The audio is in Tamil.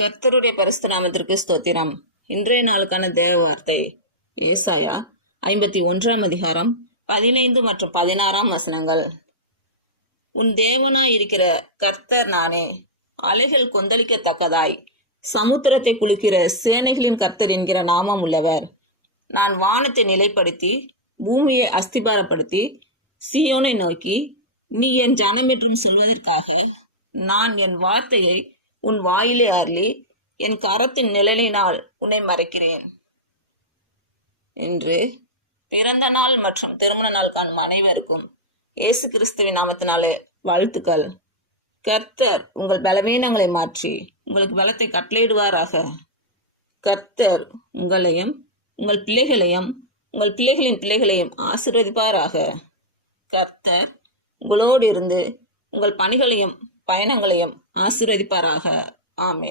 கர்த்தருடைய பரிசுத்த நாமத்திற்கு ஸ்தோத்திரம். இன்றைய நாளுக்கான தேவ வார்த்தை ஏசாயா 51 அதிகாரம் 15 மற்றும் 16 வசனங்கள். உன் தேவனாய் இருக்கிற கர்த்தர் நானே, அலைகள் கொந்தளிக்கத்தக்கதாய் சமுத்திரத்தை குலுக்கிற சேனைகளின் கர்த்தர் என்கிற நாமம் உள்ளவர். நான் வானத்தை நிலைப்படுத்தி பூமியை அஸ்திபாரப்படுத்தி சீயோனை நோக்கி நீ என் ஜனம் என்றும் சொல்வதற்காக நான் என் வார்த்தையை உன் வாயிலே அருளி என் கரத்தின் நிழலினால் உன்னை மறைக்கிறேன் என்று பிறந்த நாள் மற்றும் திருமண நாள் காணும் அனைவருக்கும் இயேசு கிறிஸ்துவின் நாமத்தினாலே வாழ்த்துக்கள். கர்த்தர் உங்கள் பலவீனங்களை மாற்றி உங்களுக்கு பலத்தை கட்டளையிடுவாராக. கர்த்தர் உங்களையும் உங்கள் பிள்ளைகளையும் உங்கள் பிள்ளைகளின் பிள்ளைகளையும் ஆசீர்வதிப்பாராக. கர்த்தர் உங்களோடு இருந்து உங்கள் பணிகளையும் பயணங்களையும் ஆசீர்வதிப்பாராக. ஆமென்.